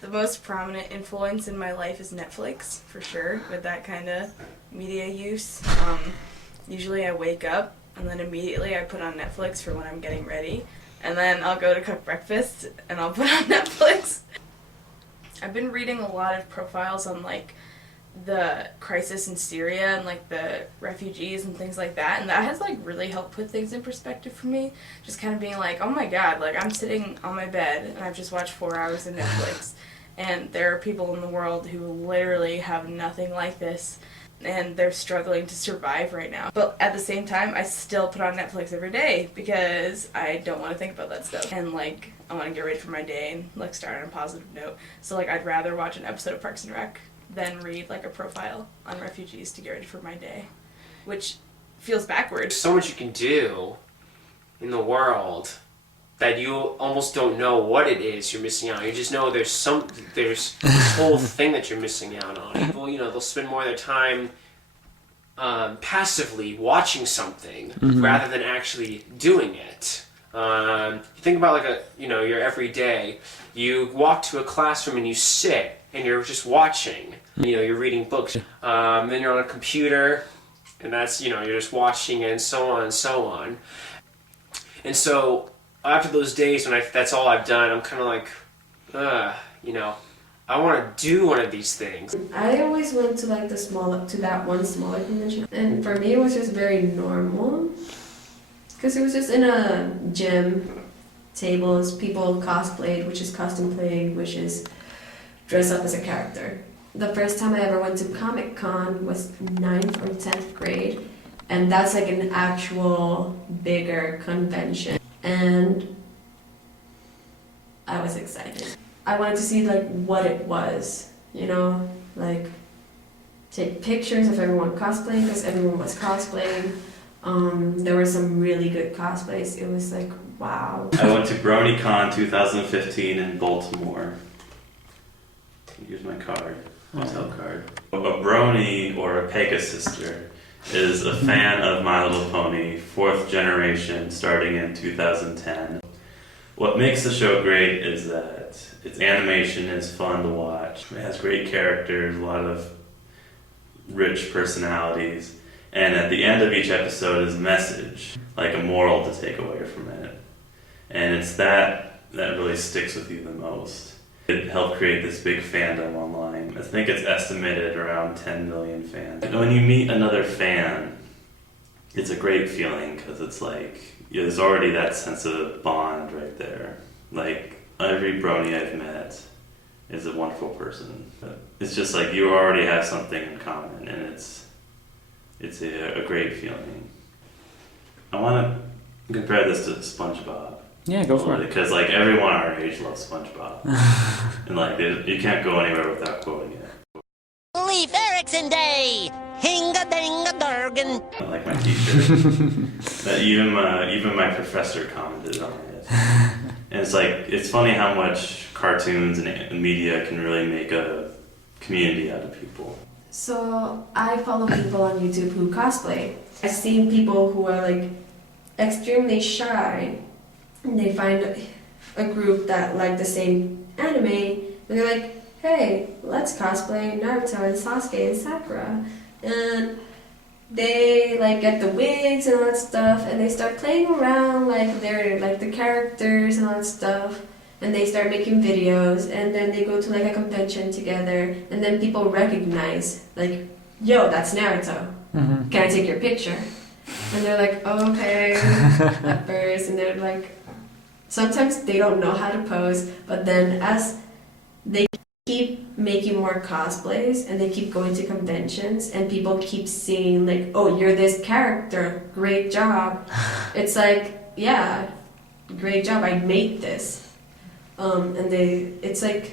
The most prominent influence in my life is Netflix, for sure, with that kind of media use. Usually I wake up and then immediately I put on Netflix for when I'm getting ready. And then I'll go to cook breakfast and I'll put on Netflix. I've been reading a lot of profiles on like the crisis in Syria and like the refugees and things like that, and that has like really helped put things in perspective for me. Just kind of being like, oh my god, like I'm sitting on my bed and I've just watched 4 hours of Netflix, and there are people in the world who literally have nothing like this, and they're struggling to survive right now. But at the same time, I still put on Netflix every day because I don't want to think about that stuff, and like I want to get ready for my day and like start on a positive note. So like I'd rather watch an episode of Parks and Rec than read like a profile on refugees to get ready for my day, which feels backwards. There's so much you can do in the world that you almost don't know what it is you're missing out on. You just know there's this whole thing that you're missing out on. People, they'll spend more of their time passively watching something rather than actually doing it. You think about like your everyday. You walk to a classroom and you sit and you're just watching. You're reading books. Then you're on a computer, and that's you're just watching, and so on and so on. And so after those days when that's all I've done, I'm kind of like, I want to do one of these things. I always went to like that one smaller convention, and for me it was just very normal, because it was just in a gym, tables, people cosplayed, which is costume playing, which is dress up as a character. The first time I ever went to Comic-Con was 9th or 10th grade, and that's like an actual bigger convention, and I was excited. I wanted to see like what it was, like take pictures of everyone cosplaying, because everyone was cosplaying. There were some really good cosplays. It was like, wow. I went to BronyCon 2015 in Baltimore. Here's my card, hotel card. A Brony, or a Pegasister, is a fan of My Little Pony, 4th generation, starting in 2010. What makes the show great is that its animation is fun to watch. It has great characters, a lot of rich personalities, and at the end of each episode is a message, like a moral to take away from it. And it's that really sticks with you the most. It helped create this big fandom online. I think it's estimated around 10 million fans. When you meet another fan, it's a great feeling, because it's like, there's already that sense of bond right there. Like, every Brony I've met is a wonderful person. It's just like you already have something in common, and it's a great feeling. I want to compare this to SpongeBob. Yeah, go for it. Because like everyone our age loves SpongeBob, and like you can't go anywhere without quoting it. Leif Erikson Day, Hinga Dinga Durgan. I like my T-shirt. Even my professor commented on it, and it's funny how much cartoons and media can really make a community out of people. So I follow people on YouTube who cosplay. I've seen people who are like extremely shy, and they find a group that like the same anime, and they're like, hey, let's cosplay Naruto and Sasuke and Sakura. And they like get the wigs and all that stuff, and they start playing around like they're like the characters and all that stuff, and they start making videos, and then they go to like a convention together, and then people recognize like, yo, that's Naruto. Can I take your picture? And they're like, oh, okay, at first, and they're like, sometimes they don't know how to pose, but then as they keep making more cosplays and they keep going to conventions and people keep seeing like, oh, you're this character, great job. It's like, yeah, great job, I made this. And it's like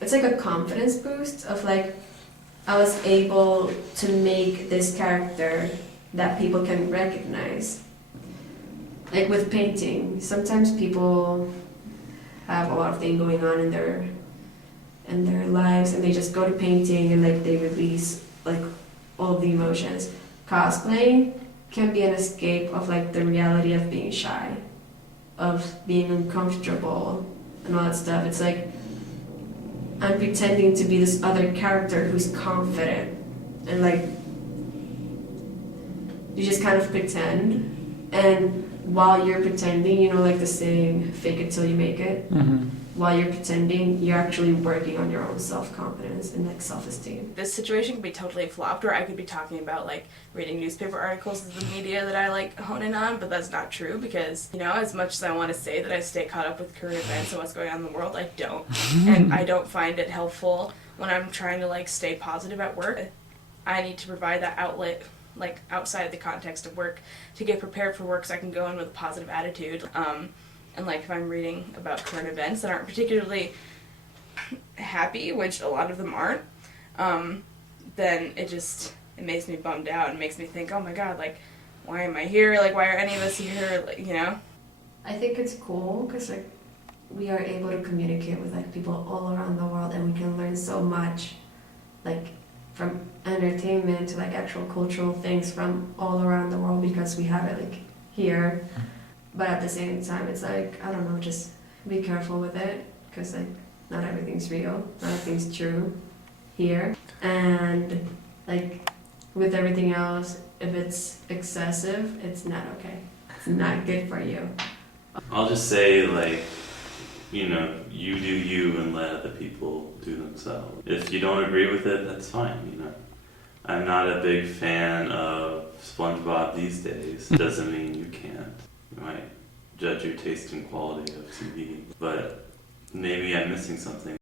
a confidence boost of like, I was able to make this character that people can recognize. Like with painting, sometimes people have a lot of things going on in their lives, and they just go to painting and like they release like all the emotions. Cosplaying can be an escape of like the reality of being shy, of being uncomfortable and all that stuff. It's like I'm pretending to be this other character who's confident, and like you just kind of pretend, and while you're pretending, you know, like the saying, fake it till you make it. While you're pretending, you're actually working on your own self-confidence and like self-esteem. This situation could be totally flopped, or I could be talking about like reading newspaper articles of the media that I like hone in on, but that's not true because, you know, as much as I want to say that I stay caught up with current events and what's going on in the world, I don't. And I don't find it helpful when I'm trying to like stay positive at work. I need to provide that outlet like outside the context of work to get prepared for work so I can go in with a positive attitude. And like if I'm reading about current events that aren't particularly happy, which a lot of them aren't, then it makes me bummed out and makes me think, oh my god, like why am I here? Like why are any of us here? Like, you know? I think it's cool because like we are able to communicate with like people all around the world, and we can learn so much, like from entertainment to like actual cultural things from all around the world because we have it like here. But at the same time, it's like, I don't know, just be careful with it because like not everything's real, not everything's true here. And like with everything else, if it's excessive, it's not okay. It's not good for you. I'll just say, like, you know, you do you and let other people do themselves. If you don't agree with it, that's fine, you know. I'm not a big fan of SpongeBob these days. Doesn't mean you can't. You might judge your taste and quality of TV, but maybe I'm missing something.